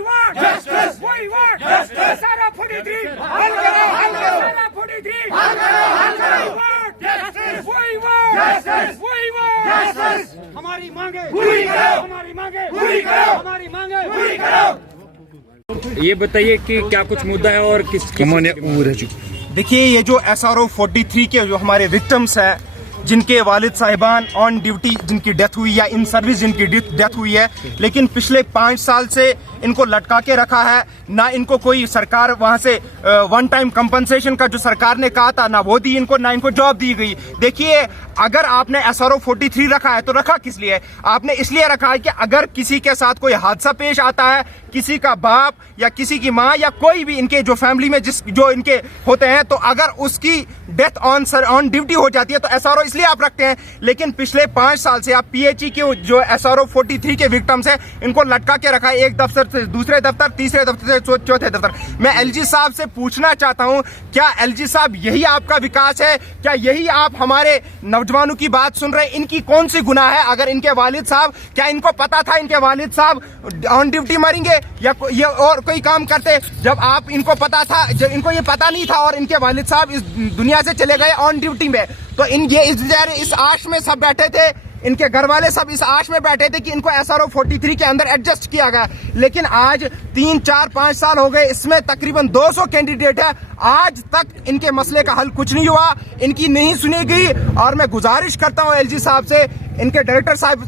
want justice. We want justice. Sara 43. हल करो, हल करो. Sara 43. हल करो, हल करो. We want justice. We want justice. We want justice. हमारी मांगे पूरी करो. हमारी मांगे पूरी करो. हमारी मांगे पूरी करो. ये बताइए कि क्या कुछ मुद्दा है और किस देखिए, ये जो SRO 43 के जो हमारे विक्टिम्स हैं, जिनके वालिद साहिबान ऑन ड्यूटी जिनकी डेथ हुई या इन सर्विस जिनकी डेथ हुई है, लेकिन पिछले 5 साल से इनको लटका के रखा है, ना इनको कोई सरकार वहां से वन टाइम कंपनसेशन का जो सरकार ने कहा था ना वो दी इनको, ना इनको जॉब दी गई। देखिए, अगर आपने SRO 43 रखा है तो रखा किस लिए? आपने इसलिए रखा है कि अगर किसी के साथ कोई हादसा पेश आता है, किसी का बाप या किसी की माँ या कोई भी इनके जो फैमिली में जो इनके होते हैं, तो अगर उसकी डेथ ऑन ड्यूटी हो जाती है तो SRO इसलिए आप रखते हैं। लेकिन पिछले 5 साल से आप PHE के जो SRO 43 के विक्टिम्स हैं, इनको लटका के रखा है, एक दफ्तर से दूसरे दफ्तर, तीसरे दफ्तर से चौथे दफ्तर। मैं LG साहब से पूछना चाहता हूं, क्या LG साहब यही आपका विकास है? क्या यही आप हमारे नौजवानों की बात सुन रहे हैं? इनकी कौन सी गुनाह है? अगर इनके वालिद साहब, क्या इनको पता था इनके वालिद साहब ऑन ड्यूटी मरेंगे या ये और कोई काम करते? जब आप इनको पता था, जब इनको ये पता नहीं था और इनके वालिद साहब इस दुनिया से चले गए ऑन ड्यूटी में, तो इस आश में सब बैठे थे, इनके घर वाले सब इस आश में बैठे थे कि इनको SRO 43 के अंदर एडजस्ट किया गया। लेकिन आज 3, 4, 5 साल हो गए, इसमें तकरीबन 200 कैंडिडेट है, आज तक इनके मसले का हल कुछ नहीं हुआ, इनकी नहीं सुनी गई। और मैं गुजारिश करता हूं LG साहब से, इनके डायरेक्टर साहब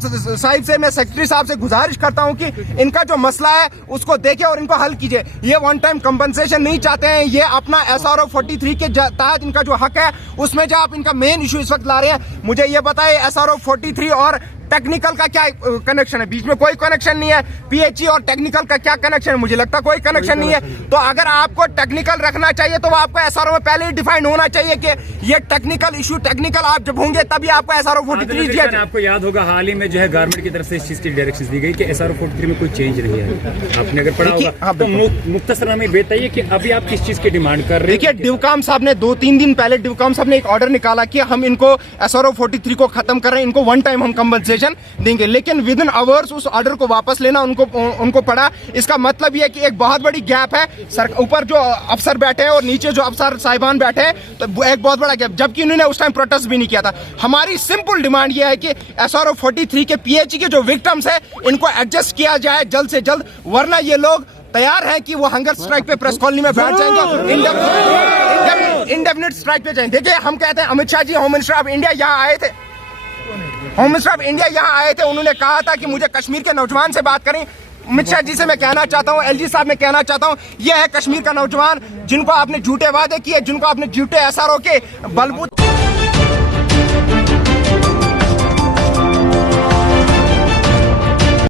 से, मैं सेक्रेटरी साहब से गुजारिश करता हूं कि इनका जो मसला है उसको देखें और इनको हल कीजिए। ये वन टाइम कंपनसेशन नहीं चाहते हैं, ये अपना SRO 43 के तहत इनका जो हक है उसमें जो आप इनका मेन इशू इस वक्त ला रहे हैं, मुझे ये बताइए SRO 43 और टेक्निकल का क्या कनेक्शन है? बीच में कोई कनेक्शन नहीं है। PHE और टेक्निकल का क्या कनेक्शन है? मुझे लगता है कोई कनेक्शन नहीं है। तो अगर आपको टेक्निकल रखना चाहिए तो आपको SRO में पहले ही डिफाइन होना चाहिए कि ये टेक्निकल इशू, टेक्निकल आप जब होंगे तभी आपको SRO 43 दिया जाए। आपको याद होगा हाल ही में जो है गवर्नमेंट की तरफ से इस चीज की डायरेक्शन दी गई कि SRO 43 में कोई चेंज नहीं है। आपने अगर पढ़ा होगा तो मुख्तसर हमें बताइए कि अभी आप किस चीज की डिमांड कर रहे हैं? देखिए, डिवकाम साहब ने 2-3 दिन पहले डिवकाम साहब ने एक ऑर्डर निकाला कि हम इनको SRO 43 को खत्म कर रहे हैं, इनको वन टाइम हम कंपनसेशन देंगे, लेकिन विद इन आवर्स उस ऑर्डर को वापस लेना उनको पड़ा। इसका मतलब यह है कि एक बहुत बड़ी गैप है, ऊपर जो अफसर बैठे हैं और नीचे जो अफसर साहिबान बैठे हैं, तो एक बहुत बड़ा गैप, जबकि उन्होंने उस टाइम प्रोटेस्ट भी नहीं किया था। हमारी सिंपल डिमांड यह है कि SRO 43 के PHE के जो विक्टिम्स है इनको एडजस्ट किया जाए जल्द से जल्द, वरना ये लोग तैयार हैं कि वो हंगर स्ट्राइक पे प्रेस कॉलोनी में बैठ जाएंगे, इंडेफिनिट स्ट्राइक पे जाएंगे। देखिए, हम कहते हैं Amit Shah ji home minister of India यहाँ आए थे, होम मिनिस्टर ऑफ इंडिया यहाँ आए थे, उन्होंने कहा था कि मुझे कश्मीर के नौजवान से बात करें। अमित शाह जी से मैं कहना चाहता हूँ, LG साहब मैं कहना चाहता हूँ, यह है कश्मीर का नौजवान जिनको आपने झूठे वादे किए, जिनको आपने झूठे SRO के बलबूते